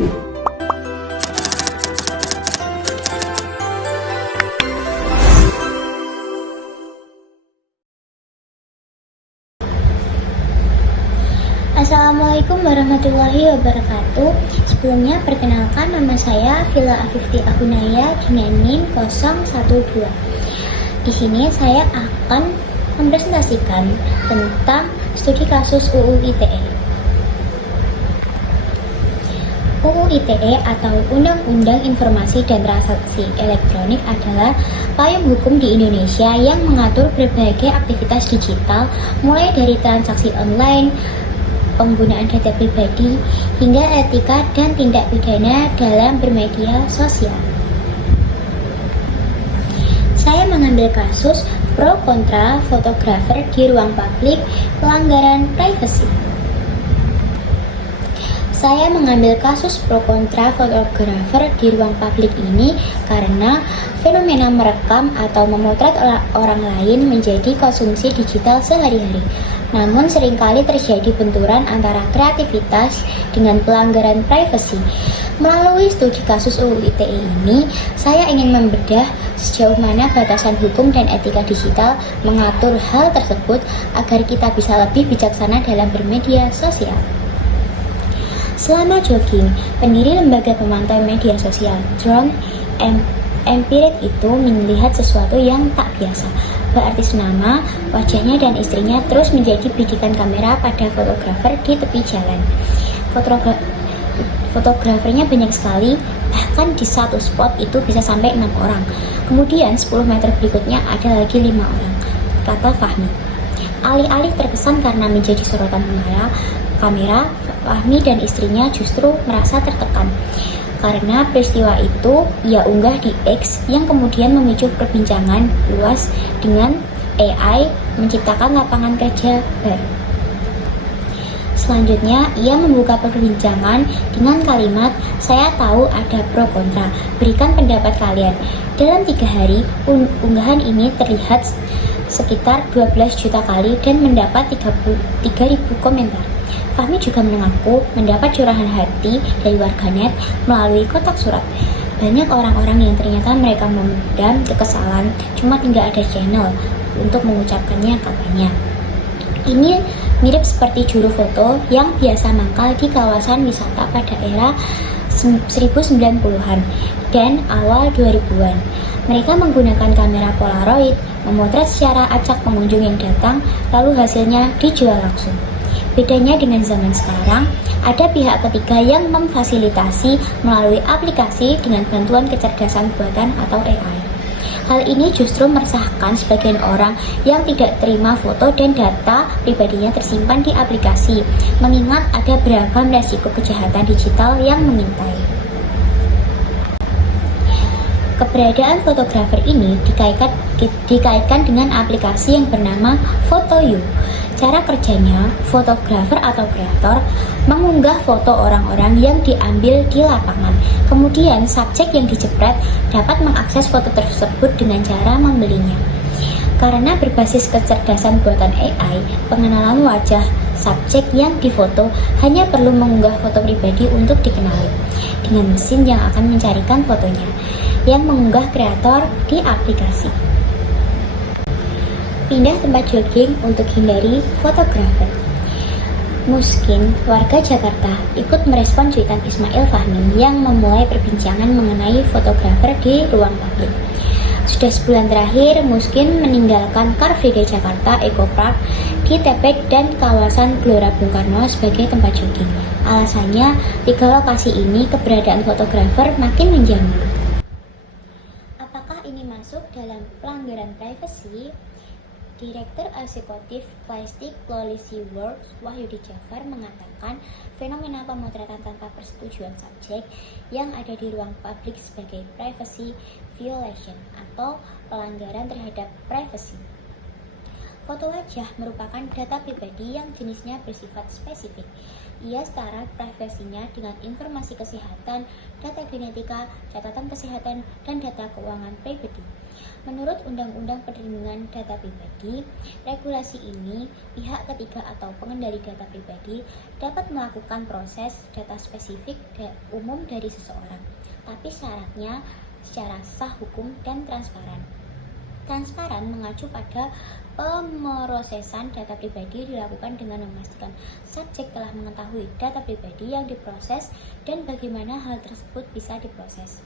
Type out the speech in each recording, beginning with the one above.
Assalamualaikum warahmatullahi wabarakatuh. Sebelumnya perkenalkan, nama saya Vila Afifti Ahunaya dengan NIM 012. Di sini saya akan mempresentasikan tentang studi kasus UU ITE. UU ITE atau Undang-Undang Informasi dan Transaksi Elektronik adalah payung hukum di Indonesia yang mengatur berbagai aktivitas digital, mulai dari transaksi online, penggunaan data pribadi, hingga etika dan tindak pidana dalam bermedia sosial. Saya mengambil kasus pro kontra fotografer di ruang publik, pelanggaran privasi. Saya mengambil kasus pro kontra fotografer di ruang publik ini karena fenomena merekam atau memotret orang lain menjadi konsumsi digital sehari-hari. Namun seringkali terjadi benturan antara kreativitas dengan pelanggaran privasi. Melalui studi kasus UU ITE ini, saya ingin membedah sejauh mana batasan hukum dan etika digital mengatur hal tersebut agar kita bisa lebih bijaksana dalam bermedia sosial. Selama jogging, pendiri lembaga pemantau media sosial Drone Empiric itu melihat sesuatu yang tak biasa. Berarti nama, wajahnya dan istrinya terus menjadi bidikan kamera pada fotografer di tepi jalan. Fotografernya banyak sekali, bahkan di satu spot itu bisa sampai 6 orang. Kemudian 10 meter berikutnya ada lagi 5 orang, kata Fahmi. Alih-alih terkesan karena menjadi sorotan kamera, Fahmi dan istrinya justru merasa tertekan. Karena peristiwa itu ia unggah di X yang kemudian memicu perbincangan luas dengan AI menciptakan lapangan kerja baru. Selanjutnya, ia membuka perbincangan dengan kalimat, "Saya tahu ada pro kontra, berikan pendapat kalian." Dalam 3 hari, unggahan ini terlihat sekitar 12 juta kali dan mendapat 3.000 komentar. Fahmi juga mengaku mendapat curahan hati dari warganet melalui kotak surat. Banyak orang-orang yang ternyata mereka memendam kekesalan, cuma tidak ada channel untuk mengucapkannya katanya. Ini mirip seperti juru foto yang biasa mangkal di kawasan wisata pada era 1990-an dan awal 2000-an. Mereka menggunakan kamera Polaroid, memotret secara acak pengunjung yang datang, lalu hasilnya dijual langsung. Bedanya dengan zaman sekarang, ada pihak ketiga yang memfasilitasi melalui aplikasi dengan bantuan kecerdasan buatan atau AI. Hal ini justru meresahkan sebagian orang yang tidak terima foto dan data pribadinya tersimpan di aplikasi, mengingat ada beragam resiko kejahatan digital yang mengintai. Keberadaan fotografer ini dikaitkan dengan aplikasi yang bernama FotoYou. Cara kerjanya, fotografer atau kreator mengunggah foto orang-orang yang diambil di lapangan. Kemudian, subjek yang dijepret dapat mengakses foto tersebut dengan cara membelinya. Karena berbasis kecerdasan buatan AI, pengenalan wajah subjek yang difoto hanya perlu mengunggah foto pribadi untuk dikenali dengan mesin yang akan mencarikan fotonya, yang mengunggah kreator di aplikasi. Pindah tempat jogging untuk hindari fotografer. Muskin, warga Jakarta, ikut merespon cuitan Ismail Fahmi yang memulai perbincangan mengenai fotografer di ruang publik. Sudah sebulan terakhir, Muskin meninggalkan Car Free Day Jakarta Eco Park di Tepek dan kawasan Gelora Bung Karno sebagai tempat jogging. Alasannya, 3 lokasi ini keberadaan fotografer makin menjamur. Apakah ini masuk dalam pelanggaran privasi? Direktur Eksekutif Plastic Policy Works Wahyudi Jafar mengatakan fenomena pemotretan tanpa persetujuan subjek yang ada di ruang publik sebagai privacy violation atau pelanggaran terhadap privasi. Foto wajah merupakan data pribadi yang jenisnya bersifat spesifik. Ia setara privasinya dengan informasi kesehatan, data genetika, catatan kesehatan, dan data keuangan pribadi. Menurut Undang-Undang Perlindungan Data Pribadi, regulasi ini, pihak ketiga atau pengendali data pribadi dapat melakukan proses data spesifik umum dari seseorang, tapi syaratnya secara sah hukum dan transparan. Transparan mengacu pada pemrosesan data pribadi dilakukan dengan memastikan subjek telah mengetahui data pribadi yang diproses dan bagaimana hal tersebut bisa diproses.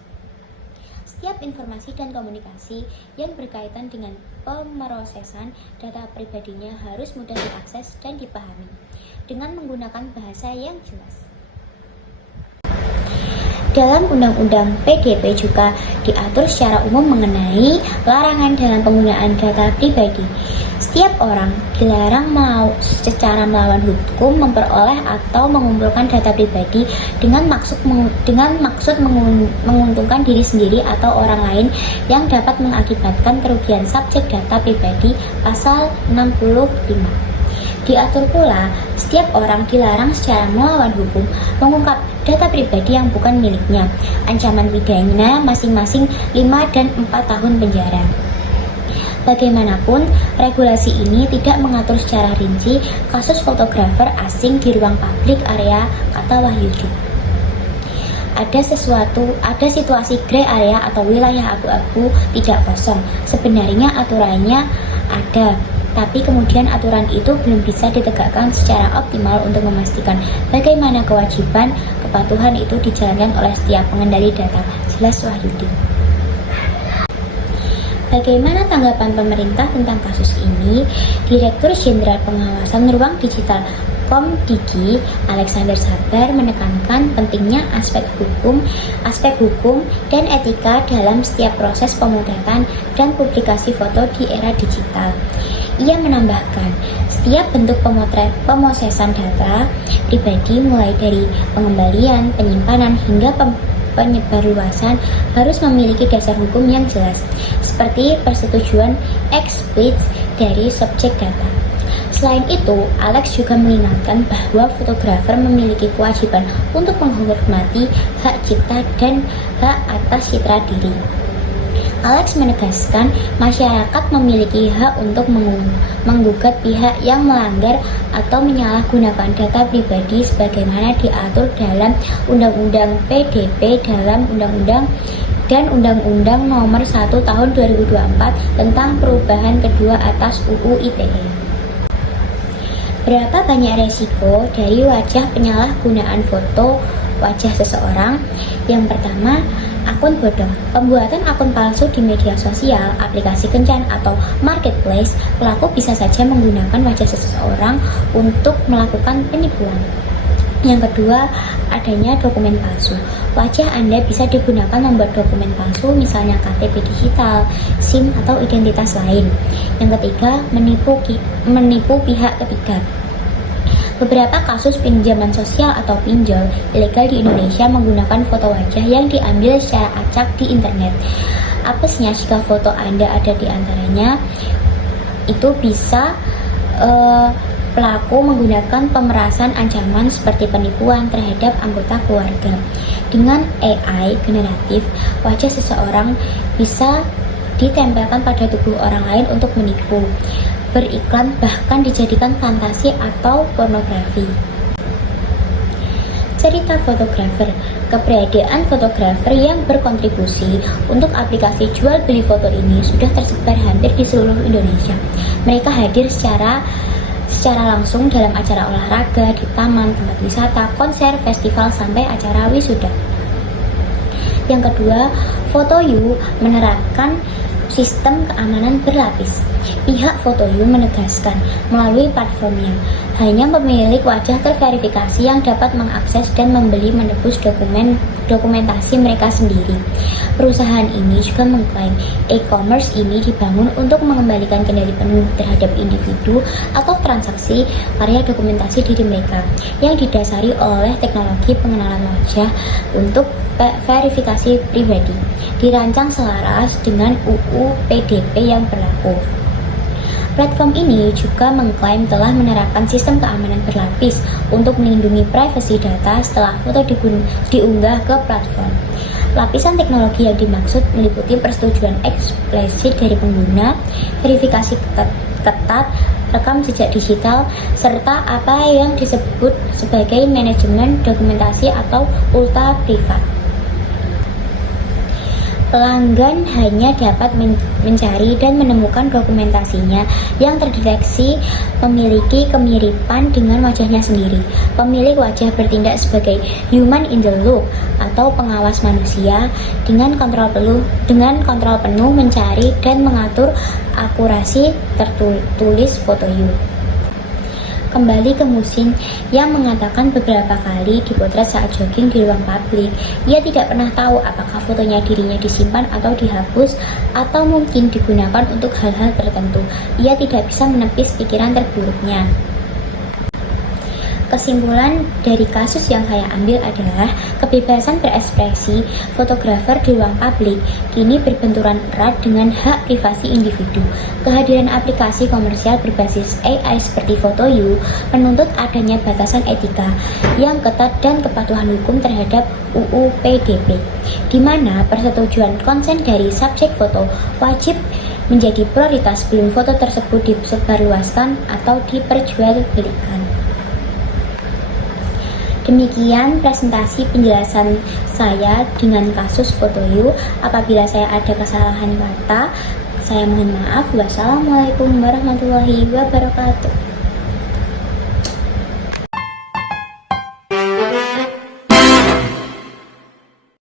Setiap informasi dan komunikasi yang berkaitan dengan pemrosesan data pribadinya harus mudah diakses dan dipahami dengan menggunakan bahasa yang jelas. Dalam Undang-Undang PDP juga diatur secara umum mengenai larangan dalam penggunaan data pribadi. Setiap orang dilarang secara melawan hukum memperoleh atau mengumpulkan data pribadi dengan maksud menguntungkan diri sendiri atau orang lain yang dapat mengakibatkan kerugian subjek data pribadi Pasal 65. Diatur pula, setiap orang dilarang secara melawan hukum mengungkap data pribadi yang bukan miliknya. Ancaman pidana masing-masing 5 dan 4 tahun penjara. Bagaimanapun, regulasi ini tidak mengatur secara rinci kasus fotografer asing di ruang publik area, kata Wahyudi. Ada situasi grey area atau wilayah abu-abu tidak kosong. Sebenarnya aturannya ada, tapi kemudian aturan itu belum bisa ditegakkan secara optimal untuk memastikan bagaimana kewajiban kepatuhan itu dijalankan oleh setiap pengendali data. Jelas Wahyudi. Bagaimana tanggapan pemerintah tentang kasus ini? Direktur Jenderal Pengawasan Ruang Digital Komdigi Alexander Sabar menekankan pentingnya aspek hukum dan etika dalam setiap proses pemotretan dan publikasi foto di era digital. Ia menambahkan, setiap bentuk pemosesan data pribadi mulai dari pengembalian, penyimpanan hingga penyebarluasan harus memiliki dasar hukum yang jelas, seperti persetujuan eksplisit dari subjek data. Selain itu, Alex juga mengingatkan bahwa fotografer memiliki kewajiban untuk menghormati hak cipta dan hak atas citra diri. Alex menegaskan masyarakat memiliki hak untuk menggugat pihak yang melanggar atau menyalahgunakan data pribadi sebagaimana diatur dalam Undang-Undang PDP dalam Undang-Undang Nomor 1 Tahun 2024 tentang perubahan kedua atas UU ITE. Berapa banyak resiko dari penyalahgunaan foto wajah seseorang? Yang pertama, akun bodong. Pembuatan akun palsu di media sosial, aplikasi kencan, atau marketplace, pelaku bisa saja menggunakan wajah seseorang untuk melakukan penipuan. Yang kedua, adanya dokumen palsu. Wajah Anda bisa digunakan membuat dokumen palsu, misalnya KTP digital, SIM, atau identitas lain. Yang ketiga, menipu pihak ketiga. Beberapa kasus pinjaman sosial atau pinjol ilegal di Indonesia menggunakan foto wajah yang diambil secara acak di internet. Apesnya jika foto Anda ada di antaranya, itu bisa pelaku menggunakan pemerasan ancaman seperti penipuan terhadap anggota keluarga. Dengan AI generatif, wajah seseorang bisa ditempelkan pada tubuh orang lain untuk menipu, beriklan, bahkan dijadikan fantasi atau pornografi. Cerita fotografer. Keberadaan fotografer yang berkontribusi untuk aplikasi jual beli foto ini sudah tersebar hampir di seluruh Indonesia. Mereka hadir secara langsung dalam acara olahraga, di taman, tempat wisata, konser, festival, sampai acara wisuda. Yang kedua, FotoYou menerapkan sistem keamanan berlapis. Pihak FotoYou menegaskan melalui platformnya, hanya pemilik wajah terverifikasi yang dapat mengakses dan menebus dokumentasi mereka sendiri. Perusahaan ini juga mengklaim e-commerce ini dibangun untuk mengembalikan kendali penuh terhadap individu atau transaksi karya dokumentasi diri mereka yang didasari oleh teknologi pengenalan wajah untuk verifikasi pribadi, dirancang selaras dengan UU PDP yang berlaku. Platform ini juga mengklaim telah menerapkan sistem keamanan berlapis untuk melindungi privasi data setelah foto diunggah ke platform. Lapisan teknologi yang dimaksud meliputi persetujuan eksplisit dari pengguna, verifikasi ketat, rekam jejak digital, serta apa yang disebut sebagai manajemen dokumentasi atau ultra privat. Pelanggan hanya dapat mencari dan menemukan dokumentasinya yang terdeteksi memiliki kemiripan dengan wajahnya sendiri. Pemilik wajah bertindak sebagai human in the loop atau pengawas manusia dengan kontrol penuh mencari dan mengatur akurasi tertulis foto you. Kembali ke Musin yang mengatakan beberapa kali dipotret saat jogging di ruang publik. Ia tidak pernah tahu apakah fotonya dirinya disimpan atau dihapus atau mungkin digunakan untuk hal-hal tertentu. Ia tidak bisa menepis pikiran terburuknya. Kesimpulan dari kasus yang saya ambil adalah kebebasan berekspresi fotografer di ruang publik kini berbenturan erat dengan hak privasi individu. Kehadiran aplikasi komersial berbasis AI seperti FotoYou menuntut adanya batasan etika yang ketat dan kepatuhan hukum terhadap UU PDP, di mana persetujuan konsen dari subjek foto wajib menjadi prioritas sebelum foto tersebut disebarluaskan atau diperjualbelikan. Demikian presentasi penjelasan saya dengan kasus FotoYou. Apabila saya ada kesalahan kata, saya mohon maaf. Wassalamualaikum warahmatullahi wabarakatuh.